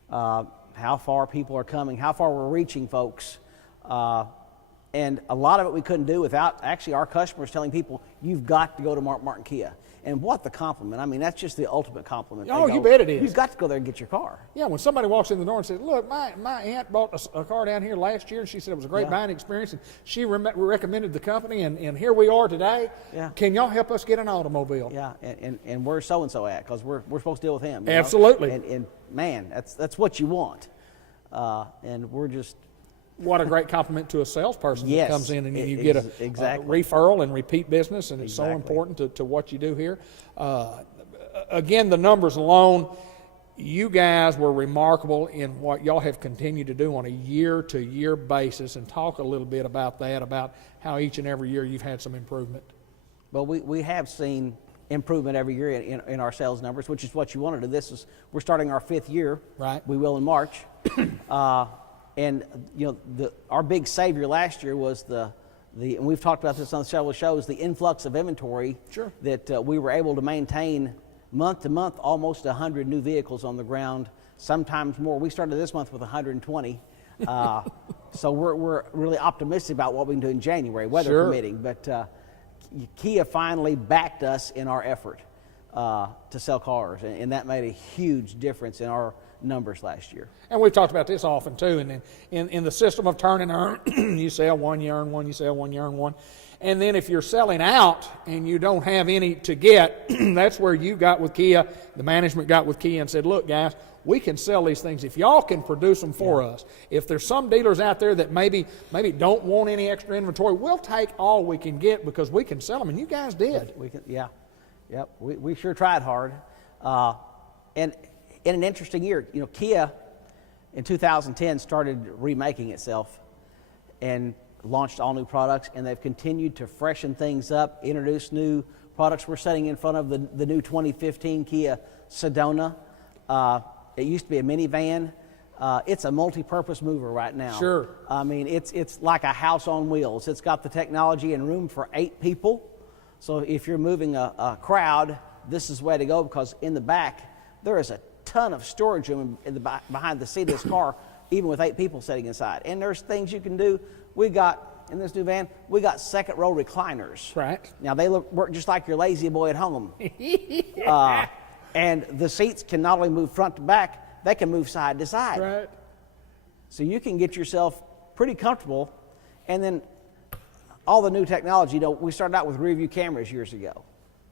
how far people are coming, how far we're reaching folks. And a lot of it we couldn't do without actually our customers telling people, you've got to go to Mark Martin Kia. And what the compliment. I mean, that's just the ultimate compliment. Oh, you bet it is. You've got to go there and get your car. Yeah, when somebody walks in the door and says, look, my aunt bought a car down here last year, and she said it was a great buying experience, and she recommended the company, and here we are today. Yeah. Can y'all help us get an automobile? Yeah, and where's so-and-so at? Because we're supposed to deal with him. you know? Absolutely. And man, that's what you want. And we're just... What a great compliment to a salesperson Yes, that comes in and you get a referral and repeat business, and it's so important to what you do here. Again, the numbers alone, you guys were remarkable in what y'all have continued to do on a year-to-year basis, and talk a little bit about that, about how each and every year you've had some improvement. Well, we have seen improvement every year in our sales numbers, which is what you want to do. We're starting our 5th year. Right. We will in March. And our big savior last year was and we've talked about this on several shows, the influx of inventory. Sure. That we were able to maintain month to month, almost 100 new vehicles on the ground, sometimes more. We started this month with 120. So we're really optimistic about what we can do in January, weather permitting. But Kia finally backed us in our effort to sell cars, and that made a huge difference in our numbers last year. And we've talked about this often too, and in the system of turn and earn, you sell one, you earn one, you sell one, you earn one. And then if you're selling out and you don't have any to get, that's where you got with Kia, the management got with Kia and said, look guys, we can sell these things if y'all can produce them for us. If there's some dealers out there that maybe don't want any extra inventory, we'll take all we can get because we can sell them, and you guys did. We sure tried hard. And in an interesting year, Kia in 2010 started remaking itself and launched all new products, and they've continued to freshen things up, introduce new products. We're sitting in front of the new 2015 Kia Sedona. It used to be a minivan. It's a multi-purpose mover right now. Sure. I mean, it's like a house on wheels. It's got the technology and room for 8 people. So if you're moving a crowd, this is the way to go, because in the back there is a ton of storage room behind the seat of this car, even with 8 people sitting inside. And there's things you can do. We got, in this new van, we got second row recliners. Right. Now, they work just like your lazy boy at home. And the seats can not only move front to back, they can move side to side. Right. So you can get yourself pretty comfortable. And then all the new technology, we started out with rear view cameras years ago,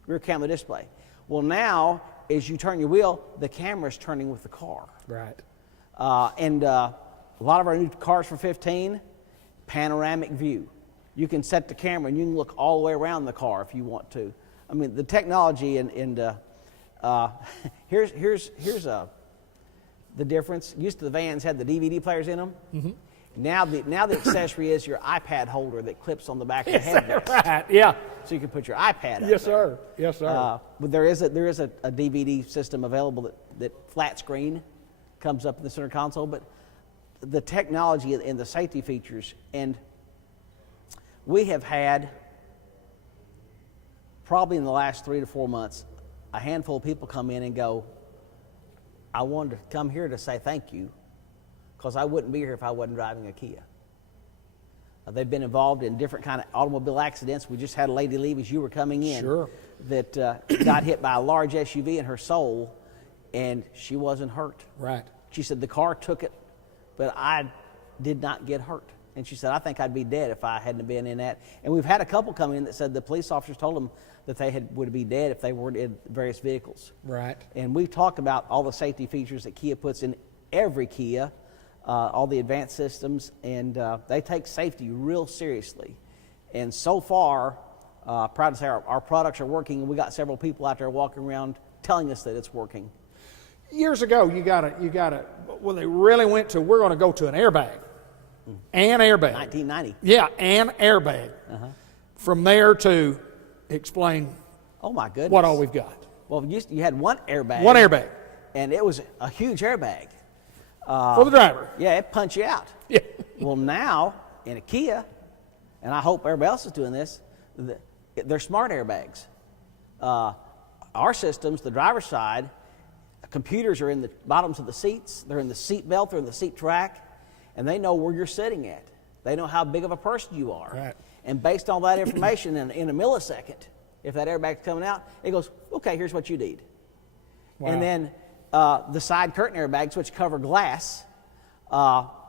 rear camera display. Well, now, as you turn your wheel, the camera's turning with the car. Right. And a lot of our new cars for 15, panoramic view. You can set the camera and you can look all the way around the car if you want to. I mean, the technology here's the difference. Used to the vans had the DVD players in them. Mm-hmm. Now the accessory is your iPad holder that clips on the back of the headrest. Right. Yeah. So you can put your iPad up Yes, there. sir. Yes, sir. But there is a DVD system available that flat screen comes up in the center console. But the technology and the safety features, and we have had probably in the last 3 to 4 months a handful of people come in and go, I wanted to come here to say thank you because I wouldn't be here if I wasn't driving a Kia. They've been involved in different kind of automobile accidents. We just had a lady leave as you were coming in. Sure. That got hit by a large SUV in her soul, and she wasn't hurt. Right. She said, the car took it, but I did not get hurt. And she said, I think I'd be dead if I hadn't been in that. And we've had a couple come in that said the police officers told them that they would be dead if they weren't in various vehicles. Right. And we've talked about all the safety features that Kia puts in every Kia, all the advanced systems, and they take safety real seriously. And so far, proud to say our products are working, and we got several people out there walking around telling us that it's working. Years ago, you got to. Well, they really went to. We're going to go to an airbag, an airbag. 1990. Yeah, an airbag. From there to explain. Oh my goodness. What all we've got. Well, you had one airbag. One airbag. And it was a huge airbag. For the driver. Yeah, it punched you out. Yeah. Well, now in a Kia, and I hope everybody else is doing this, they're smart airbags. Our systems, the driver's side, computers are in the bottoms of the seats. They're in the seat belt. They're in the seat track. And they know where you're sitting at. They know how big of a person you are. Right. And based on that information, in a millisecond, if that airbag's coming out, it goes, okay, here's what you need. Wow. And then the side curtain airbags, which cover glass,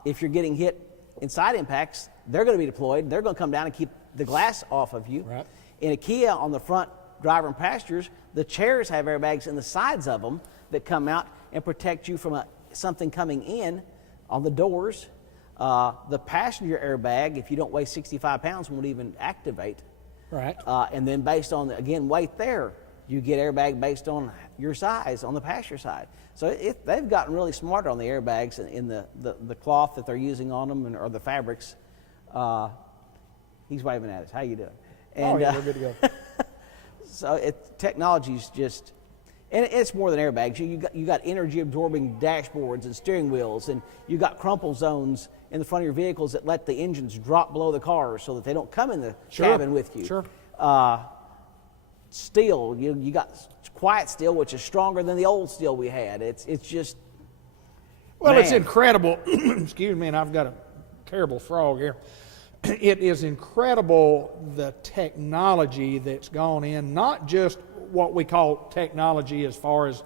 if you're getting hit in side impacts, they're going to be deployed. They're going to come down and keep the glass off of you. Right. In a Kia, on the front driver and passengers, the chairs have airbags in the sides of them that come out and protect you from something coming in on the doors. The passenger airbag, if you don't weigh 65 pounds, won't even activate. Right. And then based on, again, weight there, you get airbag based on your size on the passenger side. So they've gotten really smart on the airbags in the cloth that they're using on them or the fabrics. He's waving at us. How you doing? And, yeah, we're good to go. So technology's just, and it's more than airbags. You got energy absorbing dashboards and steering wheels, and you got crumple zones in the front of your vehicles that let the engines drop below the cars so that they don't come in the cabin with you. Sure. Steel, you got quiet steel, which is stronger than the old steel we had. It's just. Well, man. it's incredible. Excuse me, and I've got a terrible frog here. It is incredible the technology that's gone in, not just what we call technology as far as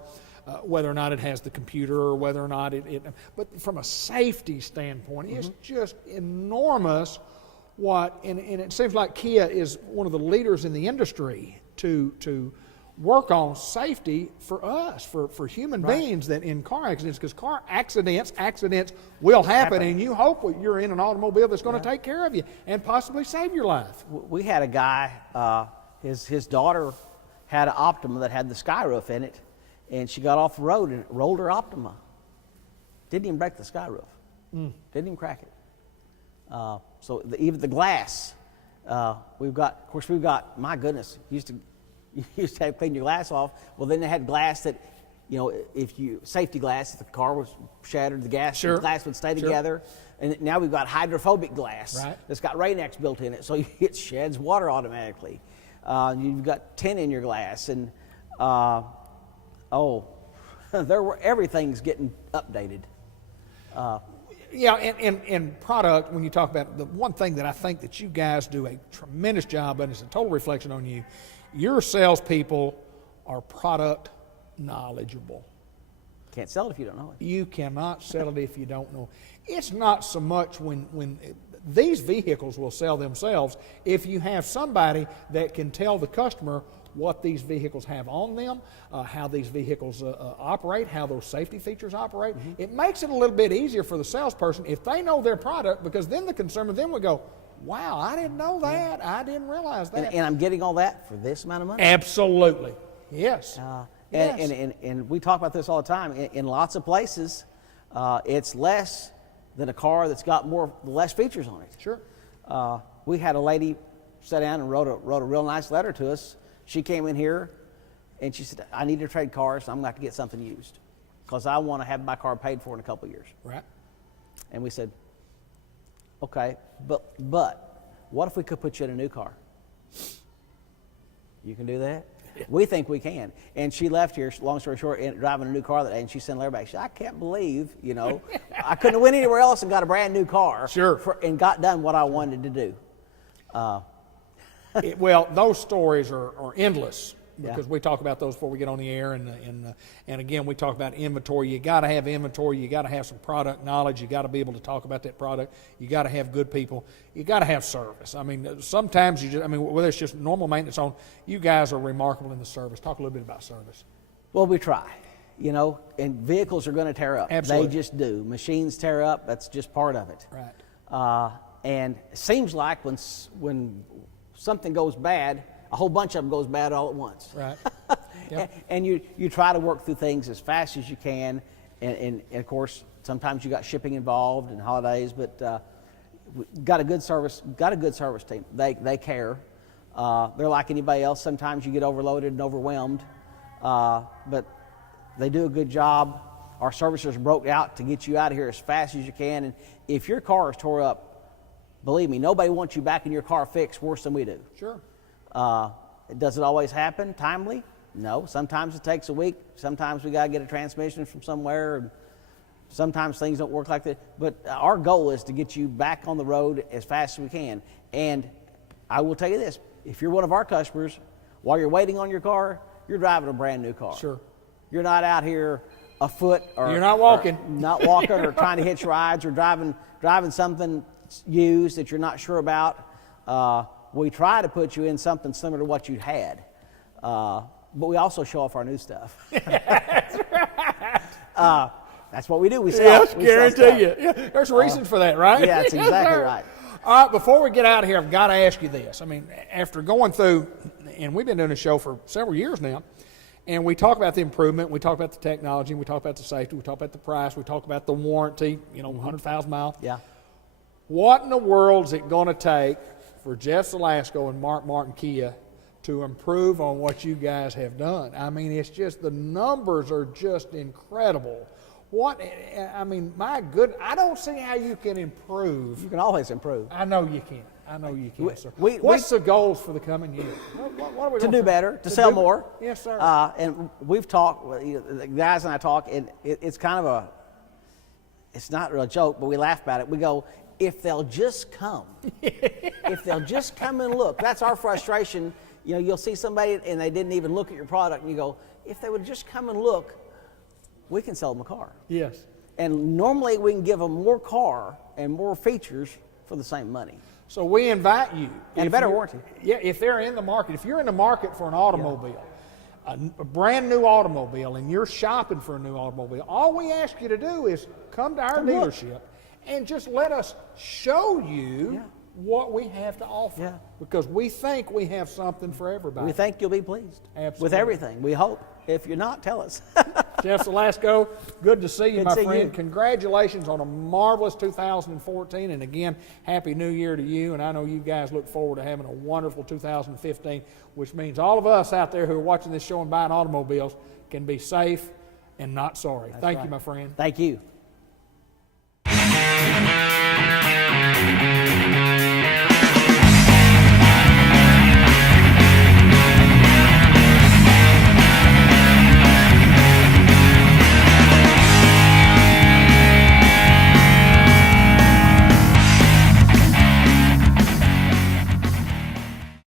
whether or not it has the computer or whether or not but from a safety standpoint, it's just enormous and it seems like Kia is one of the leaders in the industry to work on safety for us, for human beings that in car accidents, because car accidents will happen, and you hope you're in an automobile that's going to take care of you and possibly save your life. We had a guy, his daughter had an Optima that had the sky roof in it, and she got off the road and rolled her Optima. Didn't even break the sky roof. Didn't even crack it. So even the glass, we've got, my goodness, you used to have to clean your glass off. Well, then they had glass that, safety glass, if the car was shattered, the glass would stay together. And now we've got hydrophobic glass that's got Rain-X built in it, so it sheds water automatically. You've got tin in your glass, and everything's getting updated. Yeah, and product, when you talk about the one thing that I think that you guys do a tremendous job, and it's a total reflection on you, your salespeople are product knowledgeable. Can't sell it if you don't know it. You cannot sell it if you don't know. It's not so much when these vehicles will sell themselves if you have somebody that can tell the customer what these vehicles have on them, how these vehicles operate, how those safety features operate. It makes it a little bit easier for the salesperson if they know their product, because then the consumer then would go, wow, I didn't know that. I didn't realize that. And I'm getting all that for this amount of money? Absolutely. Yes. Yes. And we talk about this all the time. In lots of places, it's less than a car that's got less features on it. Sure. We had a lady sit down and wrote a real nice letter to us. She came in here and she said, I need to trade cars, so I'm going to have to get something used because I want to have my car paid for in a couple of years. Right. And we said, okay, but what if we could put you in a new car? You can do that? We think we can. And she left here, long story short, driving a new car that day, and she sent a letter back. She said, I can't believe, I couldn't have went anywhere else and got a brand new car. Sure. And got done what I wanted to do. Well, those stories are endless because Yeah. we talk about those before we get on the air, and again we talk about inventory. You got to have inventory. You got to have some product knowledge. You got to be able to talk about that product. You got to have good people. You got to have service. I mean, sometimes whether it's just normal maintenance on, you guys are remarkable in the service. Talk a little bit about service. Well, we try, and vehicles are going to tear up. Absolutely. They just do. Machines tear up. That's just part of it. Right. And it seems like when something goes bad, a whole bunch of them goes bad all at once. Right. Yep. And you try to work through things as fast as you can, and of course sometimes you got shipping involved and holidays, but we got a good service team. They care. They're like anybody else. Sometimes you get overloaded and overwhelmed, but they do a good job. Our servicers broke out to get you out of here as fast as you can, and if your car is tore up, believe me, nobody wants you back in your car fixed worse than we do. Sure. Does it always happen timely? No. Sometimes it takes a week. Sometimes we got to get a transmission from somewhere. And sometimes things don't work like that. But our goal is to get you back on the road as fast as we can. And I will tell you this, if you're one of our customers, while you're waiting on your car, you're driving a brand new car. Sure. You're not out here afoot or You're not walking. or trying to hitch rides or driving something used that you're not sure about. We try to put you in something similar to what you had, but we also show off our new stuff. That's right. That's what we do. We sell. Yes, we sell guarantee stuff. you. Yeah, there's reasons for that, right? Yeah, that's Yes, exactly sir. right. All right, before we get out of here, I've got to ask you this. I mean, after going through, and we've been doing a show for several years now, and we talk about the improvement, we talk about the technology, we talk about the safety, we talk about the price, we talk about the warranty, 100,000 miles. Yeah. What in the world is it going to take for Jeff Salasco and Mark Martin Kia to improve on what you guys have done? I mean, it's just, the numbers are just incredible. My goodness, I don't see how you can improve. You can always improve. I know you can. I know you can, sir. What's the goals for the coming year? What are we to gonna do better, to sell more. Yes, sir. And we've talked, the guys and I talk, and it's kind of it's not really a joke, but we laugh about it. We go, if they'll just come, if they'll just come and look. That's our frustration. You'll see somebody and they didn't even look at your product, and you go, if they would just come and look, we can sell them a car. Yes. And normally we can give them more car and more features for the same money. So we invite you. And a better warranty. Yeah, if they're in the market, if you're in the market for an automobile, a brand new automobile, and you're shopping for a new automobile, all we ask you to do is come to our dealership and just let us show you what we have to offer. Yeah. Because we think we have something for everybody. We think you'll be pleased Absolutely. with everything. We hope. If you're not, tell us. Jeff Salasco, good to see you, Good my to see friend. you. Congratulations on a marvelous 2014, and again, Happy New Year to you, and I know you guys look forward to having a wonderful 2015, which means all of us out there who are watching this show and buying automobiles can be safe and not sorry. Thank you, my friend. Thank you.